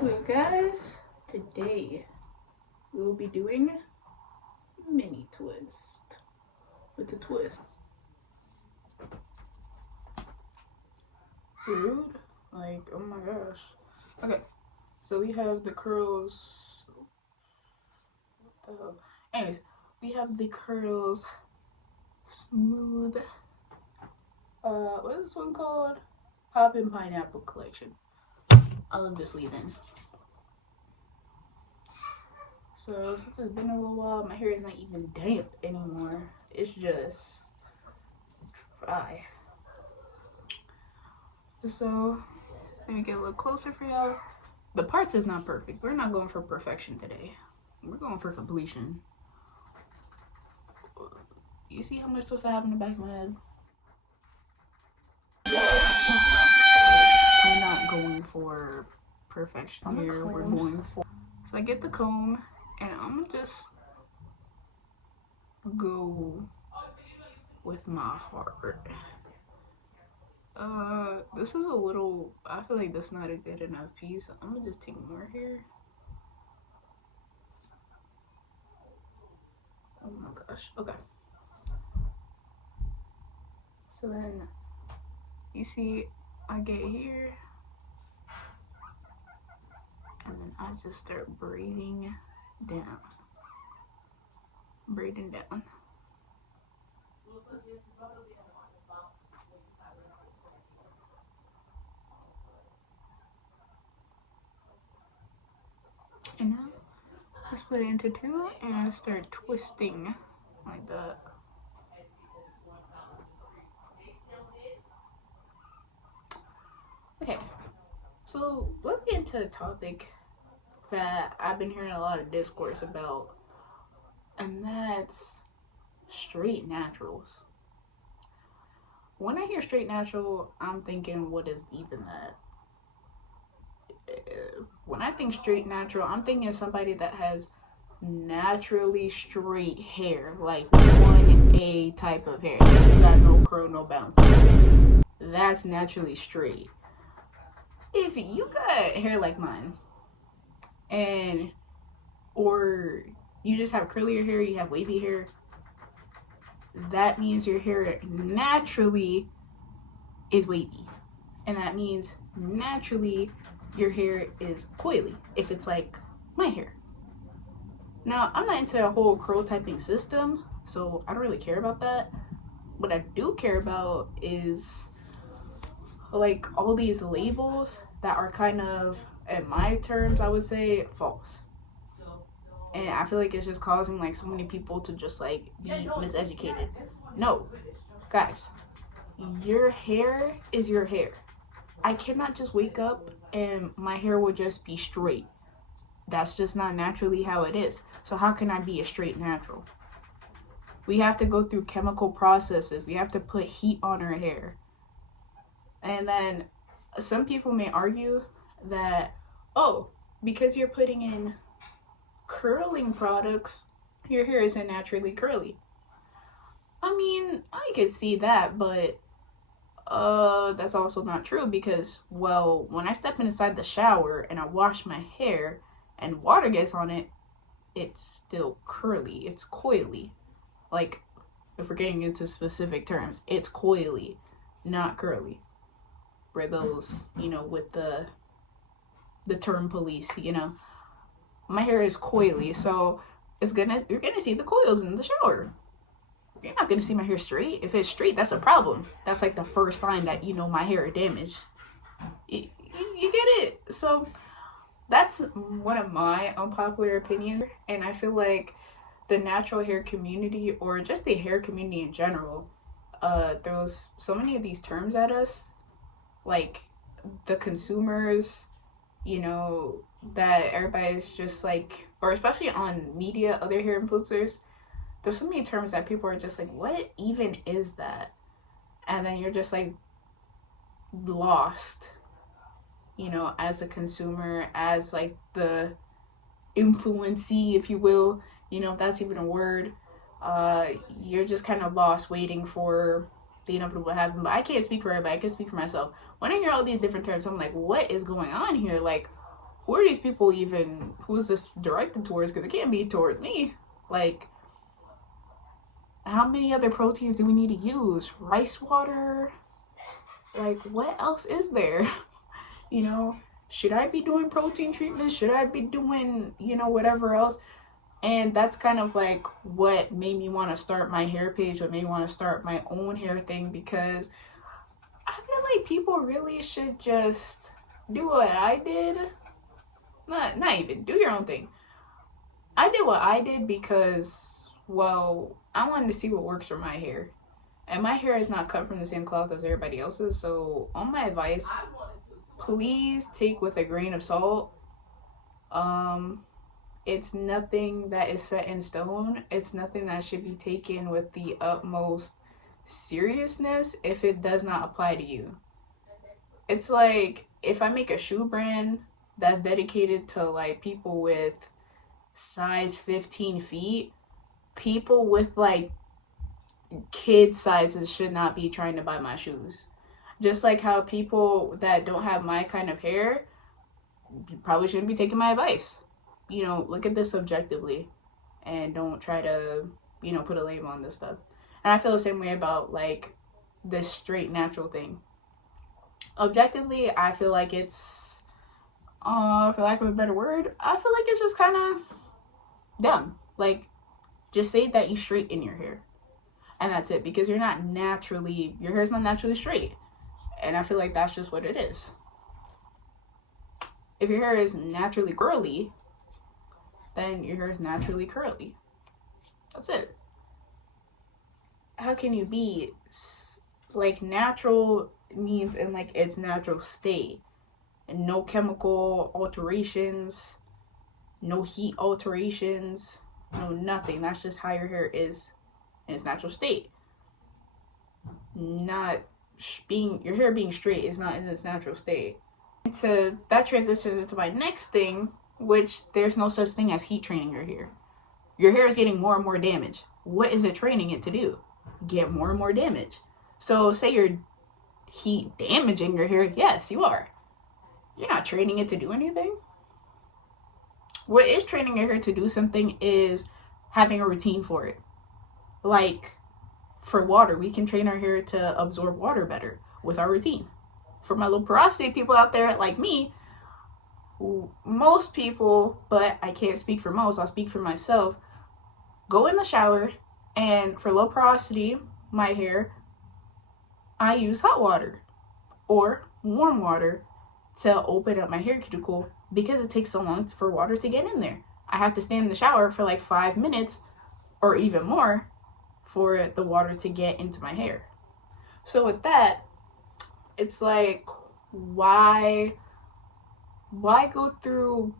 Well, guys, today we'll be doing mini twist with a twist. Rude? Like, oh my gosh. Okay, so we have the curls. What the hell? Anyways, we have the curls smooth. What is this one called? Poppin' Pineapple Collection. I love this leave-in. So since it's been a little while, my hair is not even damp anymore. It's just dry. So let me get a little closer for y'all. The parts is not perfect. We're not going for perfection today. We're going for completion. You see how much twist I have in the back of my head? We're not going for perfection here. We're going for... So I get the comb and I'm gonna just go with my heart. This is a little... I feel like that's not a good enough piece. I'm gonna just take more here. Oh my gosh. Okay. So then, you see, I get here, and then I just start braiding down. Braiding down. And now, I split it into two, and I start twisting like that. Okay, so let's get into a topic that I've been hearing a lot of discourse about, and that's straight naturals. When I hear straight natural, I'm thinking, what is even that? When I think straight natural, I'm thinking somebody that has naturally straight hair, like 1A type of hair. You got no curl, no bounce. That's naturally straight. If you got hair like mine, and or you just have curlier hair, you have wavy hair, that means your hair naturally is wavy, and that means naturally your hair is coily if it's like my hair. Now, I'm not into a whole curl typing system, so I don't really care about that. What I do care about is like all these labels that are kind of, in my terms, I would say, false. And I feel like it's just causing like so many people to just like be miseducated. No, guys, your hair is your hair. I cannot just wake up and my hair will just be straight. That's just not naturally how it is. So how can I be a straight natural? We have to go through chemical processes. We have to put heat on our hair. And then some people may argue that, oh, because you're putting in curling products, your hair isn't naturally curly. I mean, I could see that, but that's also not true because, well, when I step inside the shower and I wash my hair and water gets on it, it's still curly. It's coily. Like, if we're getting into specific terms, it's coily, not curly. For those, you know, with the term police, you know, my hair is coily, so you're gonna see the coils in the shower. You're not gonna see my hair straight. If it's straight, that's a problem. That's like the first sign that, you know, my hair is damaged. You get it? So that's one of my unpopular opinions, and I feel like the natural hair community, or just the hair community in general, throws so many of these terms at us, like the consumers, you know, that everybody's just like, or especially on media, other hair influencers, there's so many terms that people are just like, what even is that? And then you're just like lost, you know, as a consumer, as like the influencee, if you will, you know, if that's even a word. You're just kind of lost waiting for the inevitable to happen. But I can't speak for everybody, I can speak for myself. When I hear all these different terms, I'm like, what is going on here? Like, who are these people even? Who is this directed towards? Because it can't be towards me. Like, how many other proteins do we need to use? Rice water? Like, what else is there? You know, should I be doing protein treatments? Should I be doing, you know, whatever else? And that's kind of like what made me want to start my hair page, what made me want to start my own hair thing, because I feel like people really should just do what I did. Not even do your own thing. I did what I did because, well, I wanted to see what works for my hair. And my hair is not cut from the same cloth as everybody else's. So on my advice, please take with a grain of salt. It's nothing that is set in stone. It's nothing that should be taken with the utmost seriousness if it does not apply to you. It's like if I make a shoe brand that's dedicated to like people with size 15 feet, people with like kid sizes should not be trying to buy my shoes. Just like how people that don't have my kind of hair probably shouldn't be taking my advice. You know, look at this objectively and don't try to, you know, put a label on this stuff. And I feel the same way about like this straight natural thing. Objectively, I feel like it's, for lack of a better word, I feel like it's just kind of dumb. Like, just say that you straighten your hair. And that's it, because your hair's not naturally straight. And I feel like that's just what it is. If your hair is naturally curly, then your hair is naturally curly. That's it. How can you be, like, natural means in, like, its natural state. And no chemical alterations, no heat alterations, no nothing. That's just how your hair is in its natural state. Your hair being straight is not in its natural state. So that transitions into my next thing, which there's no such thing as heat training your hair. Your hair is getting more and more damage. What is it training it to do? Get more and more damage. So say you're heat damaging your hair. Yes, you are. You're not training it to do anything. What is training your hair to do something is having a routine for it. Like for water, we can train our hair to absorb water better with our routine. For my low porosity people out there like me, most people, but I can't speak for most, I'll speak for myself, go in the shower, and for low porosity, my hair, I use hot water or warm water to open up my hair cuticle because it takes so long for water to get in there. I have to stand in the shower for like 5 minutes or even more for the water to get into my hair. So with that, it's like, why go through,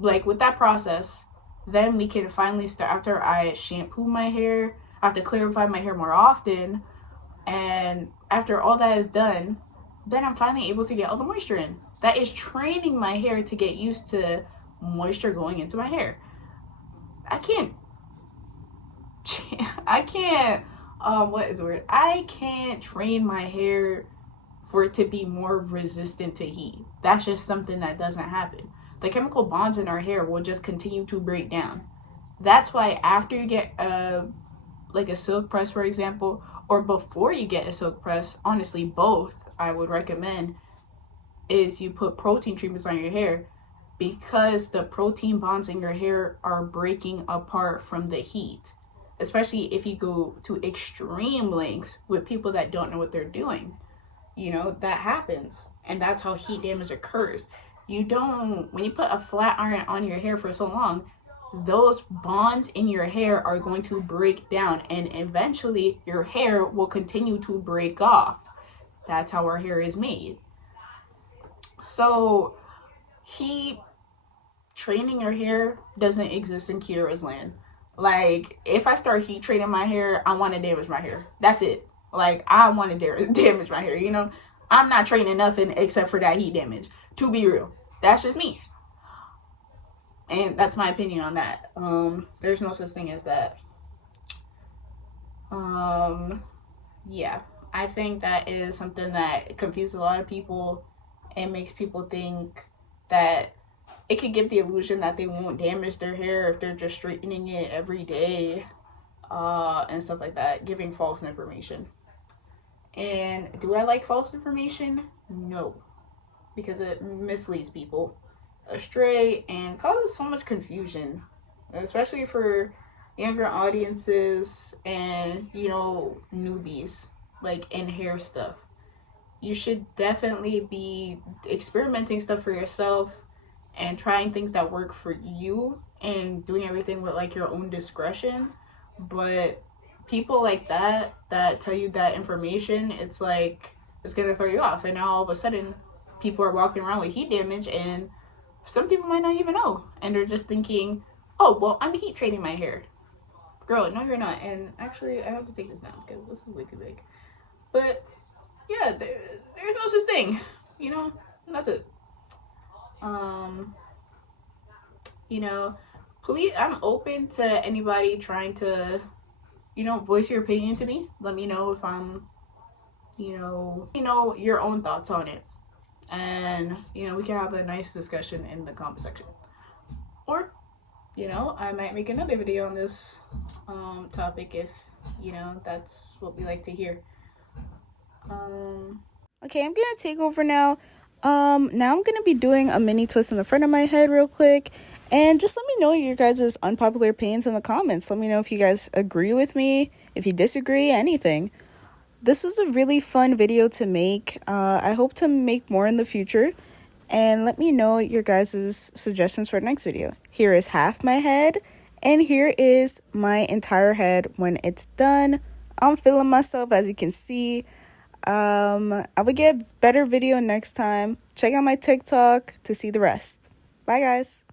like, with that process, then we can finally start, after I shampoo my hair, I have to clarify my hair more often, and after all that is done, then I'm finally able to get all the moisture in. That is training my hair to get used to moisture going into my hair. I can't, I can't train my hair for it to be more resistant to heat. That's just something that doesn't happen. The chemical bonds in our hair will just continue to break down. That's why after you get a silk press, for example, or before you get a silk press, honestly, both I would recommend, is you put protein treatments on your hair, because the protein bonds in your hair are breaking apart from the heat. Especially if you go to extreme lengths with people that don't know what they're doing. You know, that happens. And that's how heat damage occurs. When you put a flat iron on your hair for so long, those bonds in your hair are going to break down, and eventually your hair will continue to break off. That's how our hair is made. So heat training your hair doesn't exist in Kiara's land. Like, if I start heat training my hair, I want to damage my hair. That's it. Like, I want to damage my hair, you know? I'm not training nothing except for that heat damage. To be real. That's just me. And that's my opinion on that. There's no such thing as that. Yeah. I think that is something that confuses a lot of people and makes people think that it could give the illusion that they won't damage their hair if they're just straightening it every day, and stuff like that, giving false information. And do I like false information? No, because it misleads people astray and causes so much confusion, especially for younger audiences and, newbies, like in hair stuff. You should definitely be experimenting stuff for yourself and trying things that work for you and doing everything with like your own discretion. But people like that tell you that information, it's like it's gonna throw you off, and now all of a sudden people are walking around with heat damage, and some people might not even know, and they're just thinking, oh well, I'm heat treating my hair. Girl, no you're not. And actually I have to take this down because this is way too big. But yeah, there's no such thing, that's it. Please, I'm open to anybody trying to, voice your opinion to me. Let me know if I'm, your own thoughts on it. And, we can have a nice discussion in the comment section. Or, I might make another video on this topic if, that's what we like to hear. Okay, I'm gonna take over now. Now I'm gonna be doing a mini twist in the front of my head real quick, and just let me know your guys' unpopular opinions in the comments. Let me know if you guys agree with me, if you disagree, anything. This was a really fun video to make. I hope to make more in the future, and let me know your guys' suggestions for the next video. Here is half my head, and here is my entire head when it's done. I'm feeling myself, as you can see. I will get better video next time. Check out my TikTok to see the rest. Bye, guys.